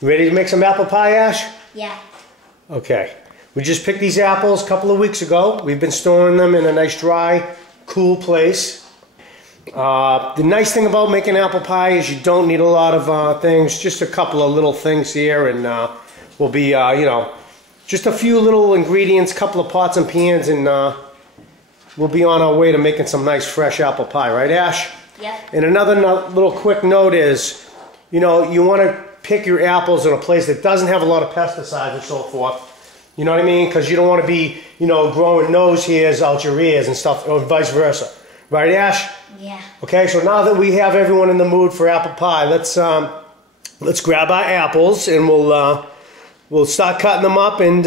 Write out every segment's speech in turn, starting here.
You ready to make some apple pie, Ash? Yeah. Okay. We just picked these apples a couple of weeks ago. We've been storing them in a nice dry, cool place. The nice thing about making apple pie is you don't need a lot of things, just a couple of little things here, and we'll be, you know, just a few little ingredients, couple of pots and pans, and we'll be on our way to making some nice fresh apple pie, right, Ash? Yeah. And another little quick note is, you know, you want to pick your apples in a place that doesn't have a lot of pesticides and so forth. You know what I mean? Because you don't want to be, you know, growing nose hairs out your ears and stuff, or vice versa. Right, Ash? Yeah. Okay, so now that we have everyone in the mood for apple pie, let's grab our apples and we'll start cutting them up and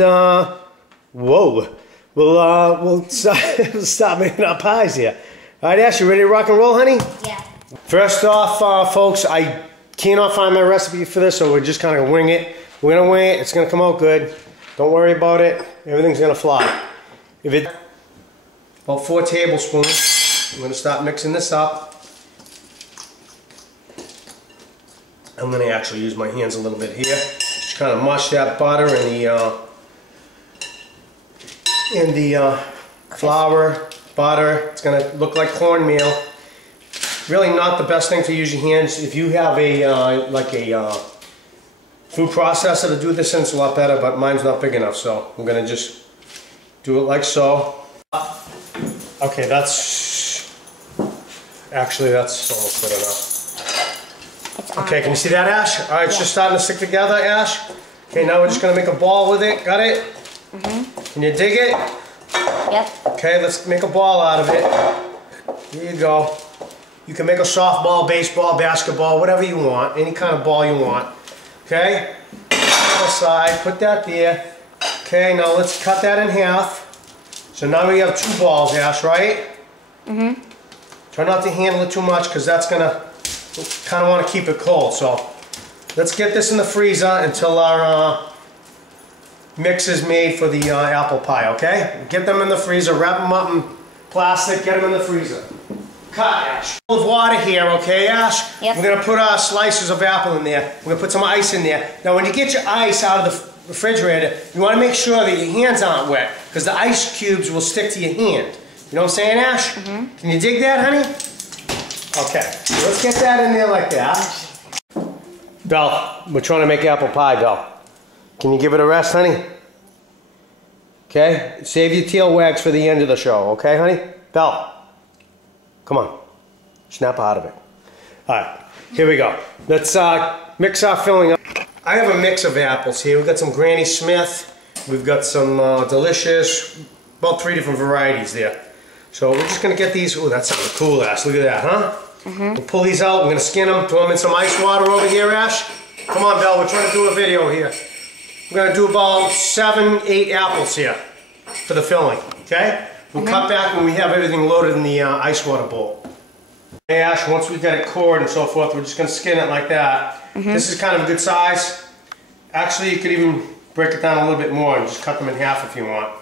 whoa, we'll start making our pies here. All right, Ash, you ready to rock and roll, honey? Yeah. First off, folks, I cannot find my recipe for this, so we're just kind of wing it. We're gonna wing it. It's gonna come out good. Don't worry about it. Everything's gonna fly. About 4 tablespoons. I'm going to start mixing this up. I'm going to actually use my hands a little bit here. Just kind of mush that butter in the flour, butter. It's going to look like cornmeal. Really not the best thing to use your hands. If you have a like a food processor to do this in, it's a lot better, but mine's not big enough, so I'm going to just do it like so. Okay, actually, that's almost good enough. Okay, can you see that, Ash? All right, it's just starting to stick together, Ash. Okay, now we're just going to make a ball with it. Got it? Can you dig it? Yep. Okay, let's make a ball out of it. Here you go. You can make a softball, baseball, basketball, whatever you want. Any kind of ball you want. Okay? Put that aside. Put that there. Okay, now let's cut that in half. So now we have 2 balls, Ash, right? Try not to handle it too much because that's going to kind of want to keep it cold. So let's get this in the freezer until our mix is made for the apple pie, okay? Get them in the freezer, wrap them up in plastic, get them in the freezer. Cut, Ash. Full of water here, okay, Ash? Yep. We're going to put our slices of apple in there. We're going to put some ice in there. Now when you get your ice out of the refrigerator, you want to make sure that your hands aren't wet because the ice cubes will stick to your hand. You know what I'm saying, Ash? Can you dig that, honey? Okay, so let's get that in there like that. Belle, we're trying to make apple pie, Belle. Can you give it a rest, honey? Okay, save your tail wags for the end of the show, okay, honey? Belle, come on, snap out of it. All right, here we go. Let's mix our filling up. I have a mix of apples here. We've got some Granny Smith. We've got some Delicious, about 3 different varieties there. So we're just going to get these. Oh, that sounded cool, Ash. Look at that, huh? We'll pull these out. We're going to skin them, throw them in some ice water over here, Ash. Come on, Belle. We're trying to do a video here. We're going to do about 7, 8 apples here for the filling, okay? We'll cut back when we have everything loaded in the ice water bowl. Hey, Ash, once we get it cored and so forth, we're just going to skin it like that. This is kind of a good size. Actually, you could even break it down a little bit more and just cut them in half if you want.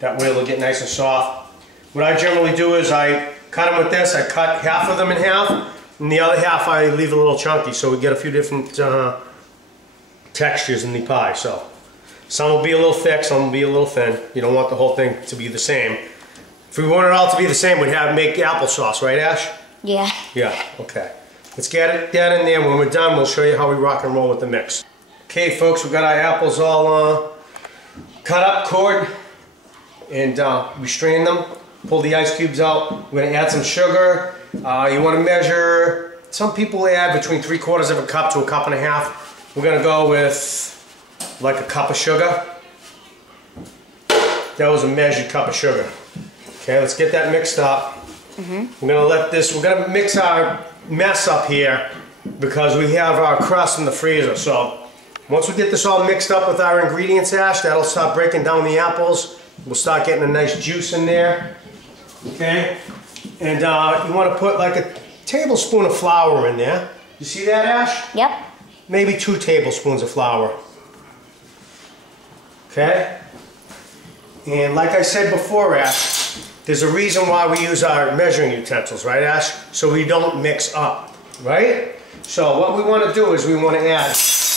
That way they'll get nice and soft. What I generally do is I cut them with this. I cut half of them in half, and the other half I leave a little chunky so we get a few different textures in the pie. So some will be a little thick, some will be a little thin. You don't want the whole thing to be the same. If we want it all to be the same, we'd make applesauce, right, Ash? Yeah. Yeah, okay. Let's get that in there. When we're done, we'll show you how we rock and roll with the mix. Okay, folks, we've got our apples all cut up, cored, and we strain them. Pull the ice cubes out. We're going to add some sugar. You want to measure, some people add between 3/4 of a cup to 1.5 cups. We're going to go with like a cup of sugar. That was a measured cup of sugar. Okay, let's get that mixed up. We're going to mix our mess up here because we have our crust in the freezer. So once we get this all mixed up with our ingredients, Ash, that'll start breaking down the apples. We'll start getting a nice juice in there. Okay, and you want to put like a tablespoon of flour in there. You see that, Ash? Yep. Maybe 2 tablespoons of flour. Okay? And like I said before, Ash, there's a reason why we use our measuring utensils, right, Ash? So we don't mix up, right? So what we want to do is we want to add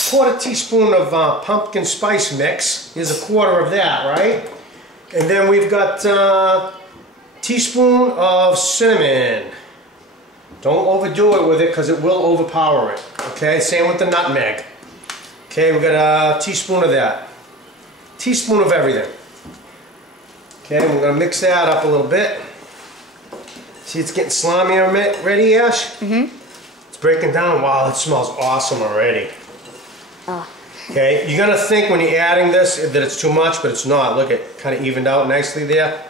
quarter teaspoon of pumpkin spice mix. Here's a quarter of that, right? And then we've got teaspoon of cinnamon. Don't overdo it with it because it will overpower it. Okay, same with the nutmeg. Okay, we've got a teaspoon of that. Teaspoon of everything. Okay, we're going to mix that up a little bit. See, it's getting slimy already, Ash? Mm-hmm. It's breaking down. Wow, it smells awesome already. Oh. Okay, you're going to think when you're adding this that it's too much, but it's not. Look, it kind of evened out nicely there.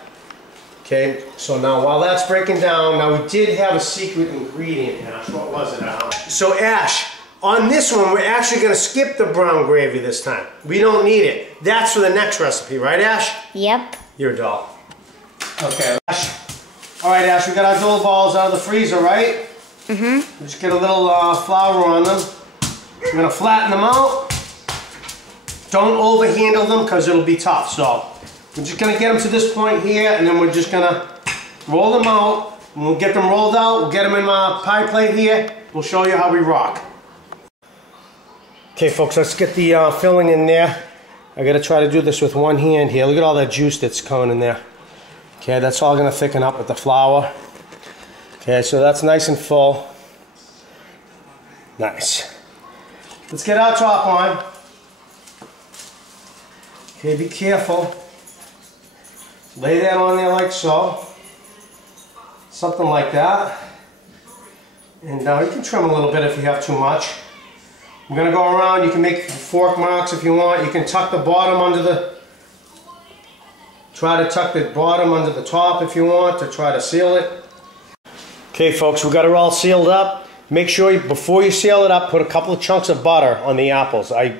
Okay, so now while that's breaking down, now we did have a secret ingredient, Ash. What was it, Al? So Ash, on this one, we're actually going to skip the brown gravy this time. We don't need it. That's for the next recipe, right, Ash? Yep. You're a doll. Okay, Ash. All right, Ash, we got our dough balls out of the freezer, right? Mm-hmm. Just get a little flour on them. We're going to flatten them out. Don't overhandle them because it'll be tough, so we're just going to get them to this point here, and then we're just going to roll them out. When we'll get them rolled out, we'll get them in my pie plate here. We'll show you how we rock. Okay, folks, let's get the filling in there. I got to try to do this with one hand here. Look at all that juice that's coming in there. Okay, that's all going to thicken up with the flour. Okay, so that's nice and full. Nice. Let's get our top on. Okay, be careful. Lay that on there like so. Something like that. And now you can trim a little bit if you have too much. I'm going to go around. You can make fork marks if you want. You can tuck the bottom under the... Try to tuck the bottom under the top if you want to try to seal it. Okay, folks, we got it all sealed up. Make sure before you seal it up, put a couple of chunks of butter on the apples. I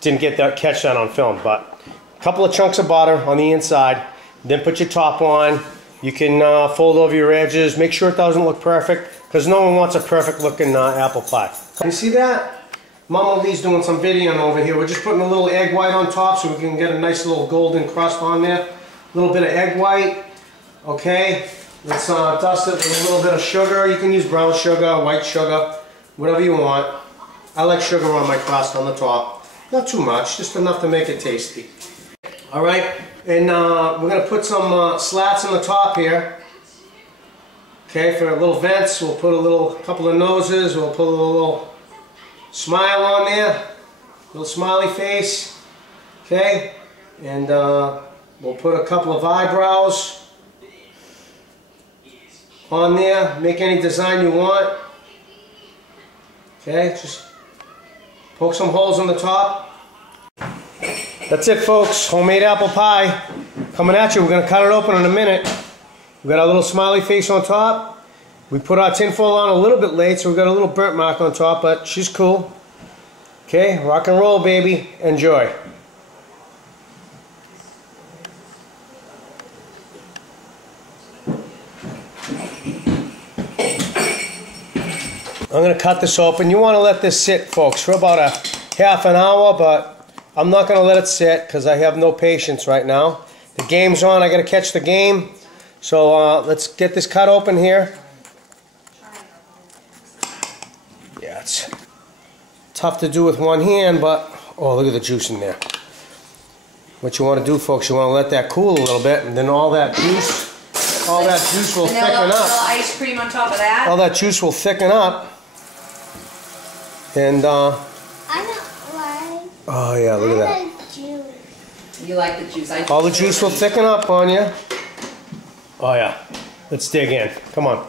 didn't catch that on film, but a couple of chunks of butter on the inside. Then put your top on. You can fold over your edges. Make sure it doesn't look perfect, because no one wants a perfect looking apple pie. Can you see that? Mama Lee's doing some videoing over here. We're just putting a little egg white on top so we can get a nice little golden crust on there. A little bit of egg white. Okay. Let's dust it with a little bit of sugar. You can use brown sugar, white sugar, whatever you want. I like sugar on my crust on the top. Not too much, just enough to make it tasty. Alright, and we're going to put some slats on the top here. Okay, for little vents, we'll put a couple of noses, we'll put a little smile on there, little smiley face. Okay, and we'll put a couple of eyebrows on there. Make any design you want. Okay, just poke some holes in the top. That's it, folks. Homemade apple pie coming at you. We're going to cut it open in a minute. We got our little smiley face on top. We put our tinfoil on a little bit late, so we got a little burnt mark on top, but she's cool. Okay, rock and roll, baby. Enjoy. I'm going to cut this open. You want to let this sit, folks, for about a half an hour, but I'm not going to let it sit because I have no patience right now. The game's on. I got to catch the game. So let's get this cut open here. Yeah, it's tough to do with one hand, but oh, look at the juice in there. What you want to do, folks, you want to let that cool a little bit, and then all that juice will thicken up. A little ice cream on top of that. All that juice will thicken up. And I don't like. Oh yeah, look at that. I like juice. You like the juice. All the juice will thicken up on you. Oh yeah. Let's dig in. Come on.